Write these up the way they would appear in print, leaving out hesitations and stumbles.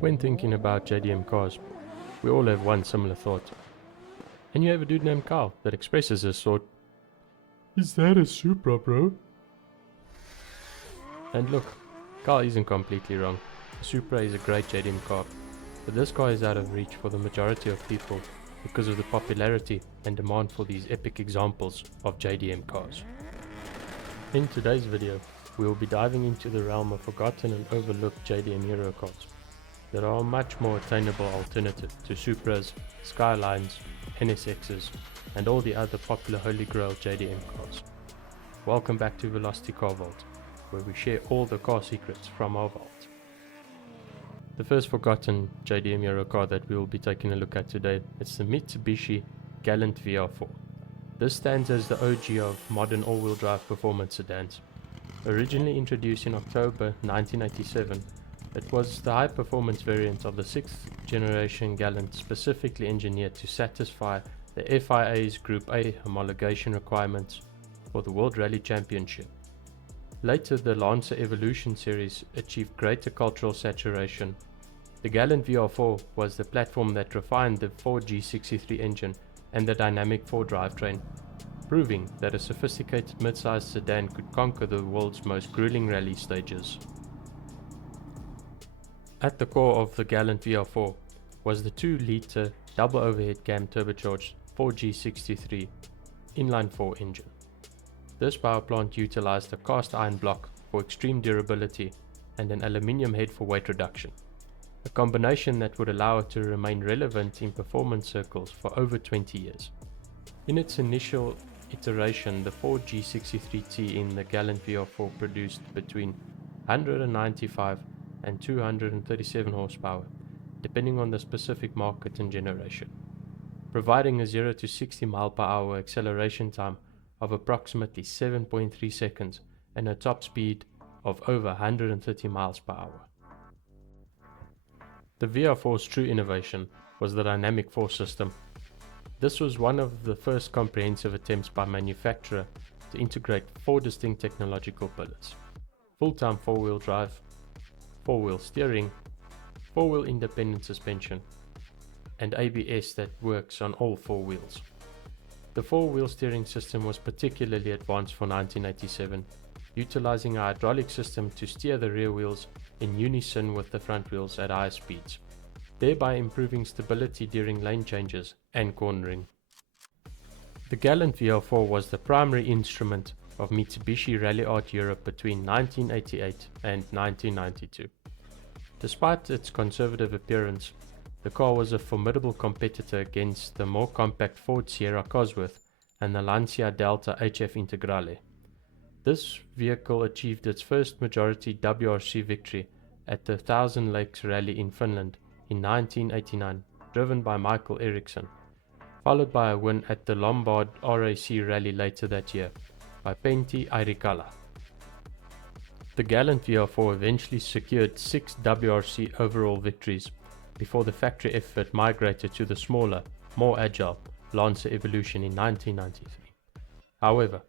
When thinking about JDM cars, we all have one similar thought. And you have a dude named Carl that expresses his thought, "Is that a Supra, bro?" And look, Carl isn't completely wrong. The Supra is a great JDM car, but this car is out of reach for the majority of people because of the popularity and demand for these epic examples of JDM cars. In today's video, we will be diving into the realm of forgotten and overlooked JDM Euro cars that are a much more attainable alternative to Supras, Skylines, NSXs, and all the other popular holy grail JDM cars. Welcome back to Velocity Car Vault, where we share all the car secrets from our vault. The first forgotten JDM Euro car that we will be taking a look at today is the Mitsubishi Galant VR4. This stands as the OG of modern all-wheel drive performance sedans. Originally introduced in October 1987, it was the high-performance variant of the 6th generation Galant, specifically engineered to satisfy the FIA's Group A homologation requirements for the World Rally Championship. Later, the Lancer Evolution series achieved greater cultural saturation. The Galant VR4 was the platform that refined the 4G63 engine and the dynamic 4 drivetrain, proving that a sophisticated mid-sized sedan could conquer the world's most grueling rally stages. At the core of the Galant VR4 was the 2-litre double overhead cam turbocharged 4G63 inline-4 engine. This power plant utilized a cast iron block for extreme durability and an aluminium head for weight reduction, a combination that would allow it to remain relevant in performance circles for over 20 years. In its initial iteration, the 4G63T in the Galant VR4 produced between 195 and 237 horsepower, depending on the specific market and generation, providing a 0 to 60 mph acceleration time of approximately 7.3 seconds and a top speed of over 130 mph. The VR4's true innovation was the dynamic force system. This was one of the first comprehensive attempts by manufacturer to integrate 4 distinct technological pillars: full-time 4-wheel drive, 4-wheel steering, 4-wheel independent suspension, and ABS that works on all 4 wheels. The 4-wheel steering system was particularly advanced for 1987, utilizing a hydraulic system to steer the rear wheels in unison with the front wheels at high speeds, thereby improving stability during lane changes and cornering. The Galant VR4 was the primary instrument of Mitsubishi Rally Art Europe between 1988 and 1992. Despite its conservative appearance, the car was a formidable competitor against the more compact Ford Sierra Cosworth and the Lancia Delta HF Integrale. This vehicle achieved its first majority WRC victory at the Thousand Lakes Rally in Finland in 1989, driven by Michael Eriksson, followed by a win at the Lombard RAC Rally later that year by Pentti Airikala. The Galant VR4 eventually secured 6 WRC overall victories before the factory effort migrated to the smaller, more agile Lancer Evolution in 1993. However,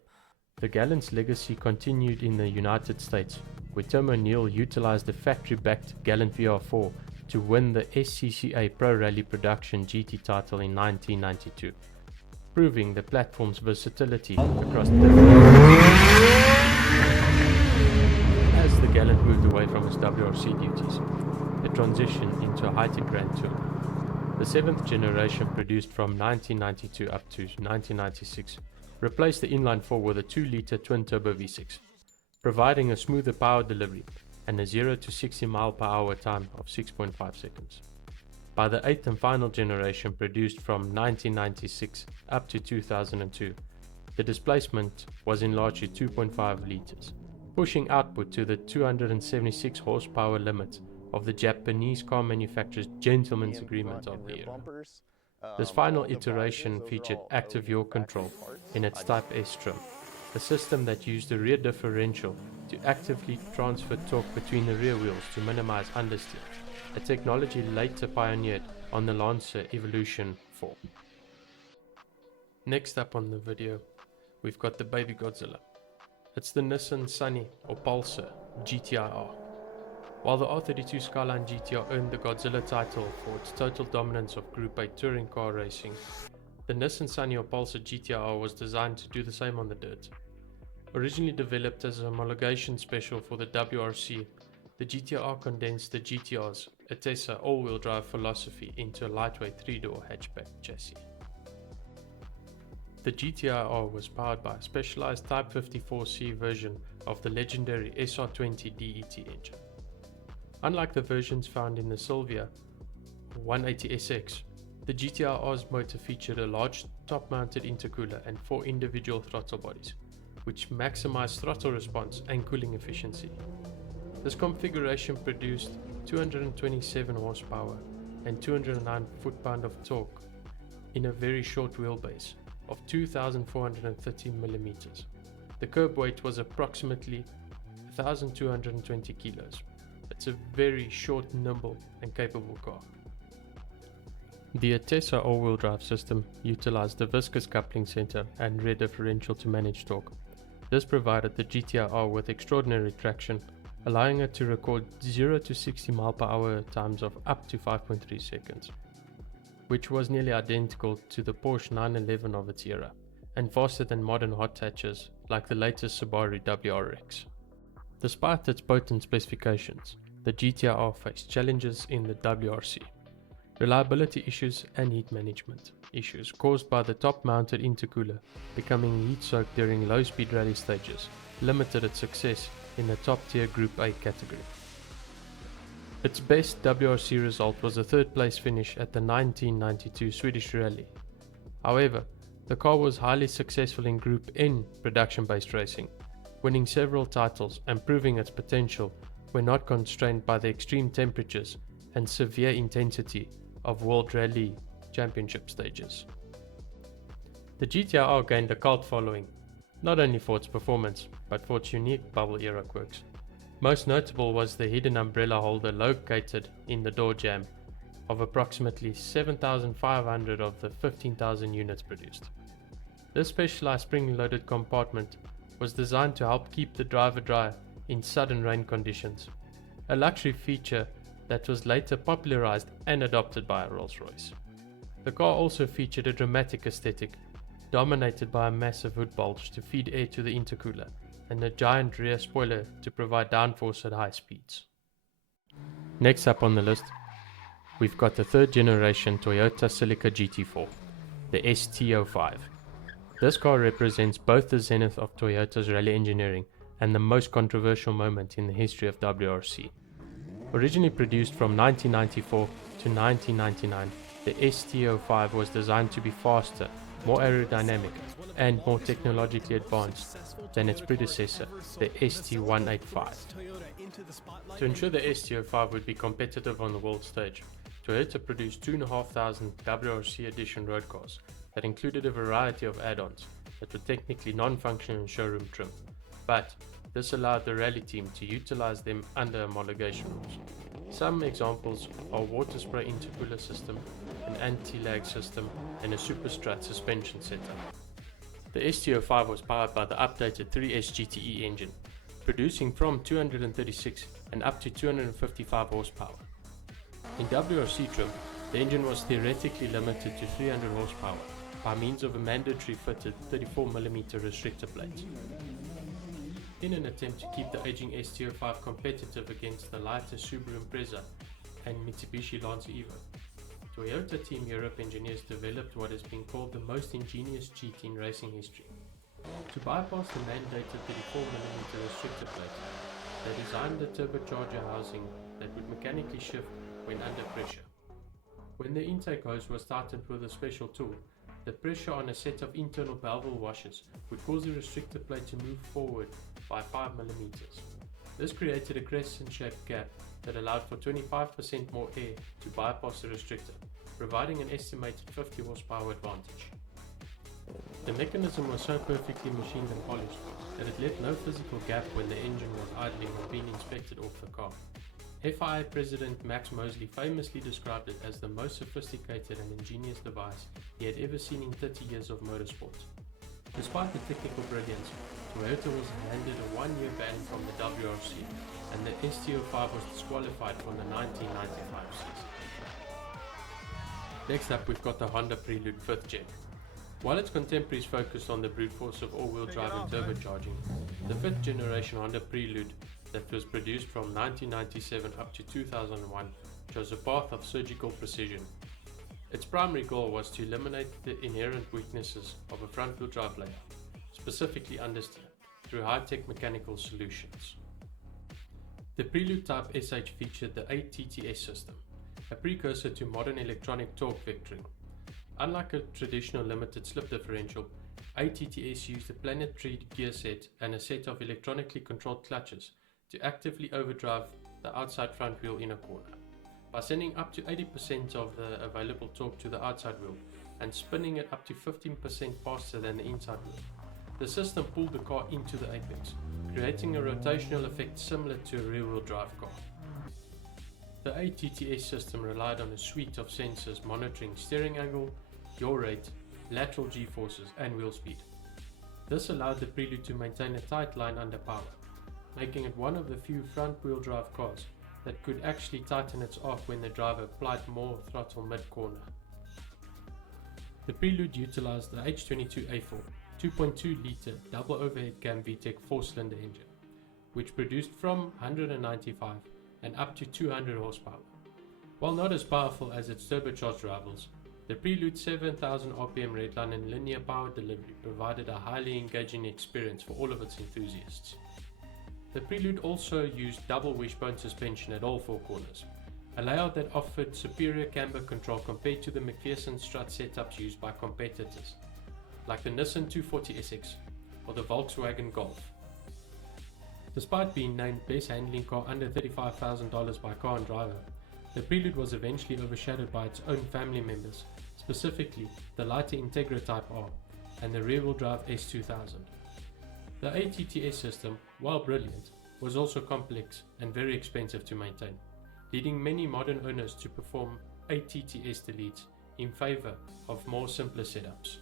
the Galant's legacy continued in the United States, where Tim O'Neill utilized the factory-backed Galant VR4 to win the SCCA Pro Rally Production GT title in 1992, proving the platform's versatility across As the Galant moved away from its WRC duties, it transitioned into a high-tech Grand Tour. The 7th generation, produced from 1992 up to 1996, replaced the inline-4 with a 2-litre twin-turbo V6, providing a smoother power delivery and a 0 to 60 mph time of 6.5 seconds. By the 8th and final generation, produced from 1996 up to 2002, the displacement was enlarged to 2.5 litres, pushing output to the 276 horsepower limit of the Japanese car manufacturer's gentleman's agreement of the era. This final iteration featured active yaw control in its Type S trim, a system that used the rear differential to actively transfer torque between the rear wheels to minimize understeer, a technology later pioneered on the Lancer Evolution 4. Next up on the video, we've got the Baby Godzilla. It's the Nissan Sunny or Pulsar GTIR. While the R32 Skyline GTR earned the Godzilla title for its total dominance of Group A touring car racing, the Nissan Sunny or Pulsar GTIR was designed to do the same on the dirt. Originally developed as a homologation special for the WRC, the GTIR condensed the GTR's Atessa all-wheel drive philosophy into a lightweight 3-door hatchback chassis. The GTIR was powered by a specialized Type 54C version of the legendary SR20 DET engine. Unlike the versions found in the Silvia 180SX, the GTIR's motor featured a large top-mounted intercooler and 4 individual throttle bodies, which maximized throttle response and cooling efficiency. This configuration produced 227 horsepower and 209 foot-pound of torque in a very short wheelbase of 2,430 millimeters. The curb weight was approximately 1,220 kilos. It's a very short, nimble and capable car. The Atessa all-wheel drive system utilized the viscous coupling center and rear differential to manage torque. This provided the GTIR with extraordinary traction, allowing it to record 0 to 60 mph times of up to 5.3 seconds, which was nearly identical to the Porsche 911 of its era, and faster than modern hot hatches like the latest Subaru WRX. Despite its potent specifications, the GTIR faced challenges in the WRC. Reliability issues and heat management issues caused by the top-mounted intercooler becoming heat-soaked during low-speed rally stages limited its success in the top-tier Group A category. Its best WRC result was a third-place finish at the 1992 Swedish Rally. However, the car was highly successful in Group N production-based racing, winning several titles and proving its potential when not constrained by the extreme temperatures and severe intensity of World Rally Championship stages. The GTIR gained a cult following, not only for its performance, but for its unique bubble era quirks. Most notable was the hidden umbrella holder located in the door jamb of approximately 7,500 of the 15,000 units produced. This specialized spring-loaded compartment was designed to help keep the driver dry in sudden rain conditions, a luxury feature that was later popularized and adopted by Rolls-Royce. The car also featured a dramatic aesthetic, dominated by a massive hood bulge to feed air to the intercooler and a giant rear spoiler to provide downforce at high speeds. Next up on the list, we've got the third generation Toyota Celica GT4, the ST05. This car represents both the zenith of Toyota's rally engineering and the most controversial moment in the history of WRC. Originally produced from 1994 to 1999, the ST05 was designed to be faster, more aerodynamic, and more technologically advanced than its predecessor, the ST185. To ensure the ST05 would be competitive on the world stage, Toyota produced 2,500 WRC edition road cars that included a variety of add-ons that were technically non-functional in showroom trim, but this allowed the rally team to utilize them under homologation rules. Some examples are water spray intercooler system, an anti-lag system, and a super strut suspension setup. The ST05 was powered by the updated 3S GTE engine, producing from 236 and up to 255 horsepower. In WRC trim, the engine was theoretically limited to 300 horsepower by means of a mandatory fitted 34mm restrictor plate. In an attempt to keep the aging ST05 competitive against the lighter Subaru Impreza and Mitsubishi Lancer Evo, Toyota Team Europe engineers developed what has been called the most ingenious cheat in racing history. To bypass the mandated 34mm restrictor plate, they designed a turbocharger housing that would mechanically shift when under pressure. When the intake hose was tightened with a special tool, the pressure on a set of internal valve washers would cause the restrictor plate to move forward by 5mm. This created a crescent-shaped gap that allowed for 25% more air to bypass the restrictor, providing an estimated 50 horsepower advantage. The mechanism was so perfectly machined and polished that it left no physical gap when the engine was idling or being inspected off the car. FIA President Max Mosley famously described it as the most sophisticated and ingenious device he had ever seen in 30 years of motorsport. Despite the technical brilliance, Toyota was handed a one-year ban from the WRC and the ST05 was disqualified from the 1995 season. Next up, we've got the Honda Prelude 5th Gen. While its contemporaries focused on the brute force of all-wheel drive and turbocharging, the 5th generation Honda Prelude that was produced from 1997 up to 2001 chose a path of surgical precision. Its primary goal was to eliminate the inherent weaknesses of a front-wheel drive layout, specifically understeer, through high-tech mechanical solutions. The Prelude Type SH featured the ATTS system, a precursor to modern electronic torque vectoring. Unlike a traditional limited slip differential, ATTS used a planetary gear set and a set of electronically controlled clutches to actively overdrive the outside front wheel in a corner, by sending up to 80% of the available torque to the outside wheel and spinning it up to 15% faster than the inside wheel. The system pulled the car into the apex, creating a rotational effect similar to a rear-wheel drive car. The ATTS system relied on a suite of sensors monitoring steering angle, yaw rate, lateral g-forces and wheel speed. This allowed the Prelude to maintain a tight line under power, making it one of the few front-wheel drive cars that could actually tighten its arc when the driver applied more throttle mid-corner. The Prelude utilized the H22A4 2.2-litre double overhead cam VTEC 4-cylinder engine, which produced from 195 and up to 200 horsepower. While not as powerful as its turbocharged rivals, the Prelude's 7,000 RPM redline and linear power delivery provided a highly engaging experience for all of its enthusiasts. The Prelude also used double wishbone suspension at all four corners, a layout that offered superior camber control compared to the McPherson strut setups used by competitors, like the Nissan 240SX or the Volkswagen Golf. Despite being named best handling car under $35,000 by Car and Driver, the Prelude was eventually overshadowed by its own family members, specifically the lighter Integra Type R and the rear-wheel drive S2000. The ATTS system, while brilliant, was also complex and very expensive to maintain, leading many modern owners to perform ATTS deletes in favor of more simpler setups.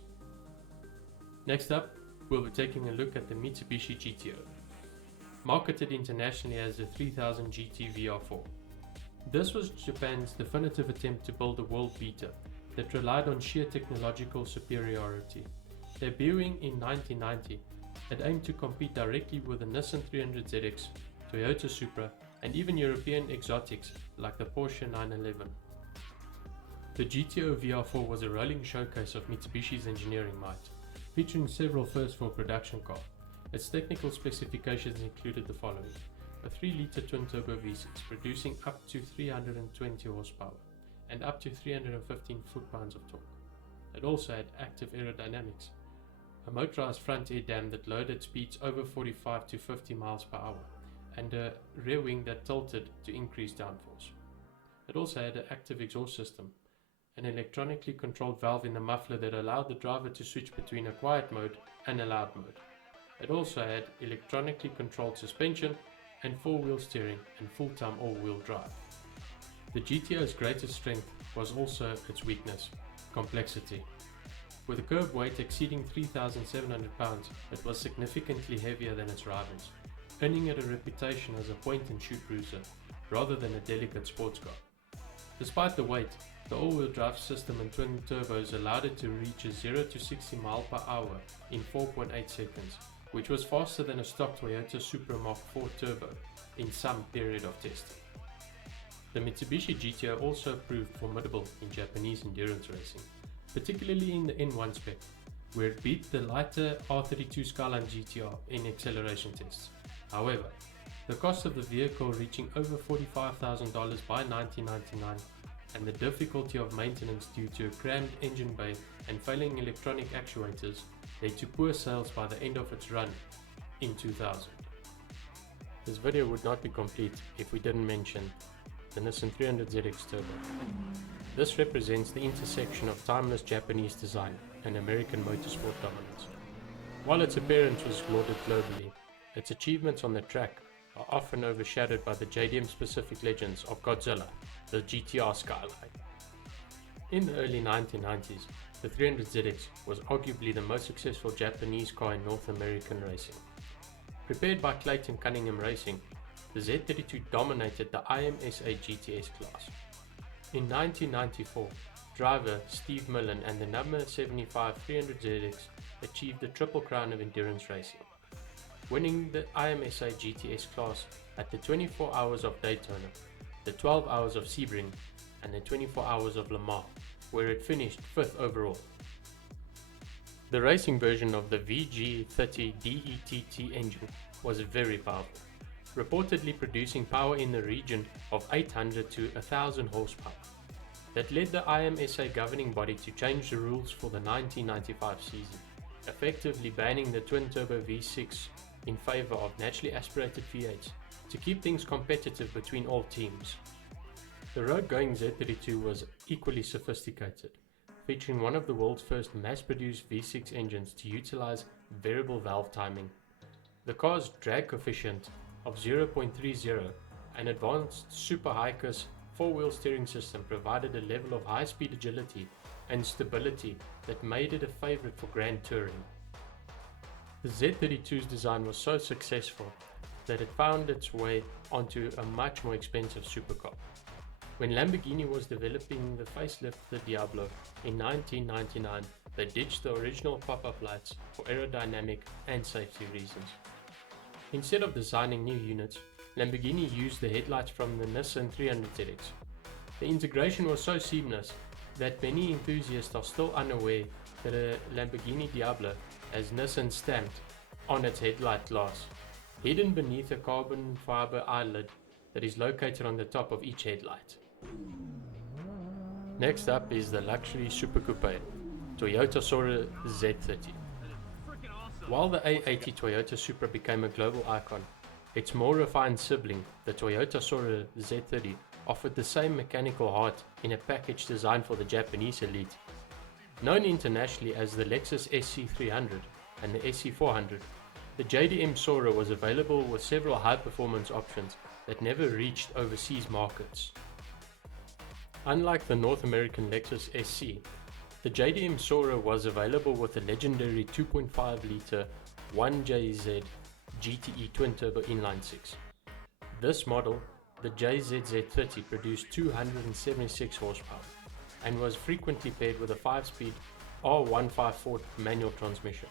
Next up, we'll be taking a look at the Mitsubishi GTO. Marketed internationally as the 3000 GT VR4. This was Japan's definitive attempt to build a world beater that relied on sheer technological superiority. Debuting in 1990, it aimed to compete directly with the Nissan 300ZX, Toyota Supra, and even European exotics like the Porsche 911. The GTO VR4 was a rolling showcase of Mitsubishi's engineering might, featuring several firsts for a production car. Its technical specifications included the following: a 3-litre twin-turbo V6 producing up to 320 horsepower and up to 315 foot-pounds of torque. It also had active aerodynamics, a motorized front air dam that loaded speeds over 45 to 50 miles per hour, and a rear wing that tilted to increase downforce. It also had an active exhaust system, an electronically controlled valve in the muffler that allowed the driver to switch between a quiet mode and a loud mode. It also had electronically controlled suspension and four-wheel steering and full-time all-wheel drive. The GTO's greatest strength was also its weakness, complexity. With a curved weight exceeding 3,700 pounds, it was significantly heavier than its rivals, earning it a reputation as a point-and-shoot cruiser rather than a delicate sports car. Despite the weight, the all-wheel drive system and twin turbos allowed it to reach a 0 to 60 mph in 4.8 seconds, which was faster than a stock Toyota Supra Mark IV Turbo in some period of testing. The Mitsubishi GTO also proved formidable in Japanese endurance racing, particularly in the N1 spec, where it beat the lighter R32 Skyline GTR in acceleration tests. However, the cost of the vehicle reaching over $45,000 by 1999 and the difficulty of maintenance due to a crammed engine bay and failing electronic actuators led to poor sales by the end of its run in 2000. This video would not be complete if we didn't mention the Nissan 300ZX Turbo. This represents the intersection of timeless Japanese design and American motorsport dominance. While its appearance was lauded globally, its achievements on the track are often overshadowed by the JDM-specific legends of Godzilla, the GTR Skyline. In the early 1990s, the 300ZX was arguably the most successful Japanese car in North American racing. Prepared by Clayton Cunningham Racing, the Z32 dominated the IMSA GTS class. In 1994, driver Steve Millen and the number 75 300ZX achieved the triple crown of endurance racing, winning the IMSA GTS class at the 24 Hours of Daytona, the 12 Hours of Sebring, and the 24 Hours of Le Mans, where it finished 5th overall. The racing version of the VG30 DETT engine was very powerful, reportedly producing power in the region of 800 to 1000 horsepower. That led the IMSA governing body to change the rules for the 1995 season, effectively banning the twin-turbo V6 in favor of naturally aspirated V8s to keep things competitive between all teams. The road-going Z32 was equally sophisticated, featuring one of the world's first mass-produced V6 engines to utilize variable valve timing. The car's drag coefficient of 0.30 and advanced Super High-Cus four-wheel steering system provided a level of high-speed agility and stability that made it a favorite for grand touring. The Z32's design was so successful that it found its way onto a much more expensive supercar. When Lamborghini was developing the facelift the Diablo in 1999, they ditched the original pop-up lights for aerodynamic and safety reasons. Instead of designing new units, Lamborghini used the headlights from the Nissan 300ZX. The integration was so seamless that many enthusiasts are still unaware that a Lamborghini Diablo has Nissan stamped on its headlight glass, hidden beneath a carbon fiber eyelid that is located on the top of each headlight. Next up is the luxury super coupe, Toyota Soarer Z30. While the A80 Toyota Supra became a global icon, its more refined sibling, the Toyota Soarer Z30, offered the same mechanical heart in a package designed for the Japanese elite. Known internationally as the Lexus SC300 and the SC400, the JDM Soarer was available with several high-performance options that never reached overseas markets. Unlike the North American Lexus SC, the JDM Soarer was available with the legendary 2.5-litre 1JZ GTE twin-turbo inline-six. This model, the JZZ30, produced 276 horsepower and was frequently paired with a 5-speed R154 manual transmission,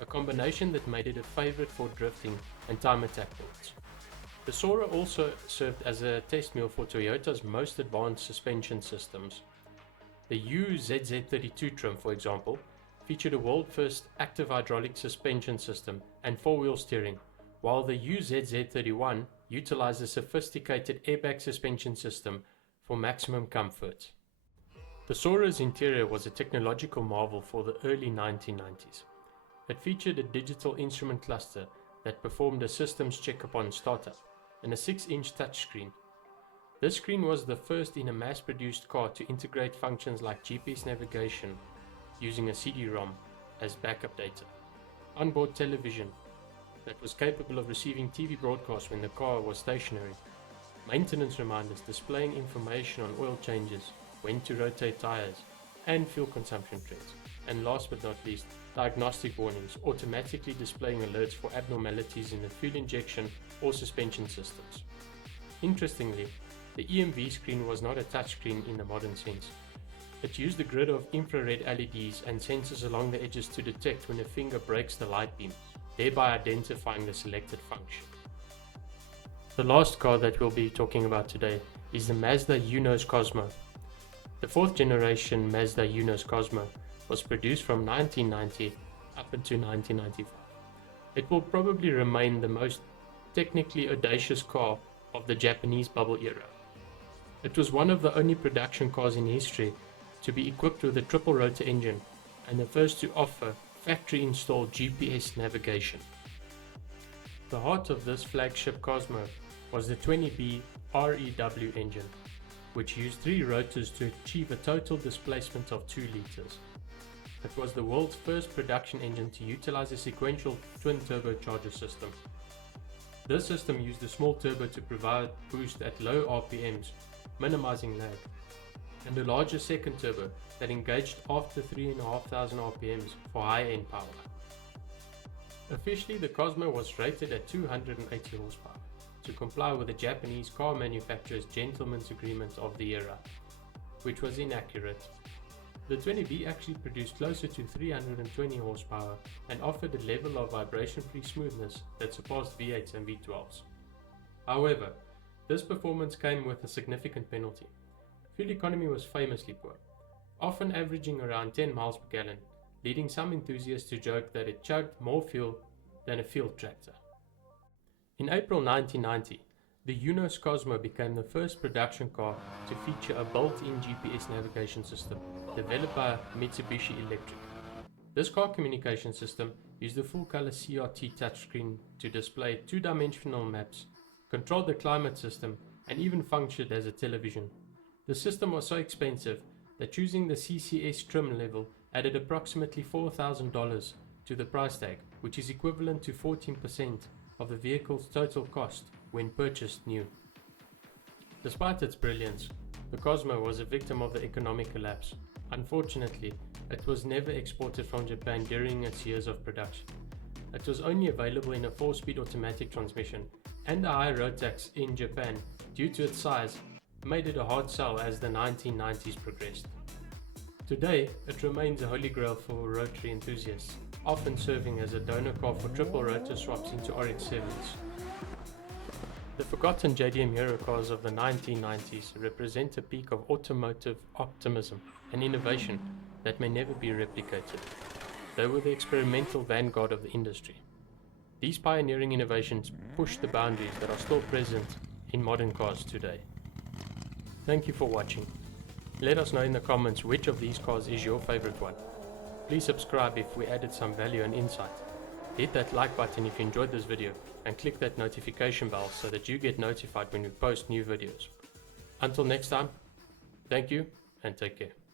a combination that made it a favorite for drifting and time attack builds. The Soarer also served as a test mule for Toyota's most advanced suspension systems. The UZZ32 trim, for example, featured a world-first active hydraulic suspension system and four-wheel steering, while the UZZ31 utilized a sophisticated airbag suspension system for maximum comfort. The Soarer's interior was a technological marvel for the early 1990s. It featured a digital instrument cluster that performed a systems check upon startup, and a 6-inch touchscreen. This screen was the first in a mass-produced car to integrate functions like GPS navigation using a CD-ROM as backup data, onboard television that was capable of receiving TV broadcasts when the car was stationary, maintenance reminders displaying information on oil changes, when to rotate tires, and fuel consumption trends, and last but not least, diagnostic warnings automatically displaying alerts for abnormalities in the fuel injection or suspension systems. Interestingly, the EMV screen was not a touchscreen in the modern sense. It used a grid of infrared LEDs and sensors along the edges to detect when a finger breaks the light beam, thereby identifying the selected function. The last car that we'll be talking about today is the Mazda Eunos Cosmo. The 4th generation Mazda Eunos Cosmo was produced from 1990 up until 1995. It will probably remain the most technically audacious car of the Japanese bubble era. It was one of the only production cars in history to be equipped with a triple rotor engine and the first to offer factory installed GPS navigation. The heart of this flagship Cosmo was the 20B REW engine, which used 3 rotors to achieve a total displacement of 2 liters. It was the world's first production engine to utilize a sequential twin turbocharger system. This system used a small turbo to provide boost at low RPMs, minimizing lag, and a larger second turbo that engaged after 3,500 RPMs for high-end power. Officially, the Cosmo was rated at 280 horsepower, to comply with the Japanese car manufacturer's gentleman's agreement of the era, which was inaccurate. The 20B actually produced closer to 320 horsepower and offered a level of vibration-free smoothness that surpassed V8s and V12s. However, this performance came with a significant penalty. Fuel economy was famously poor, often averaging around 10 miles per gallon, leading some enthusiasts to joke that it chugged more fuel than a field tractor. In April 1990, the Eunos Cosmo became the first production car to feature a built-in GPS navigation system developed by Mitsubishi Electric. This car communication system used a full-color CRT touchscreen to display two-dimensional maps, controlled the climate system, and even functioned as a television. The system was so expensive that choosing the CCS trim level added approximately $4,000 to the price tag, which is equivalent to 14% of the vehicle's total cost when purchased new. Despite its brilliance, the Cosmo was a victim of the economic collapse. Unfortunately, it was never exported from Japan during its years of production. It was only available in a 4-speed automatic transmission, and the high road tax in Japan, due to its size, made it a hard sell as the 1990s progressed. Today, it remains a holy grail for rotary enthusiasts, often serving as a donor car for triple rotor swaps into RX-7s. The forgotten JDM hero cars of the 1990s represent a peak of automotive optimism and innovation that may never be replicated. They were the experimental vanguard of the industry. These pioneering innovations pushed the boundaries that are still present in modern cars today. Thank you for watching. Let us know in the comments which of these cars is your favorite one. Please subscribe if we added some value and insight. Hit that like button if you enjoyed this video and click that notification bell so that you get notified when we post new videos. Until next time, thank you and take care.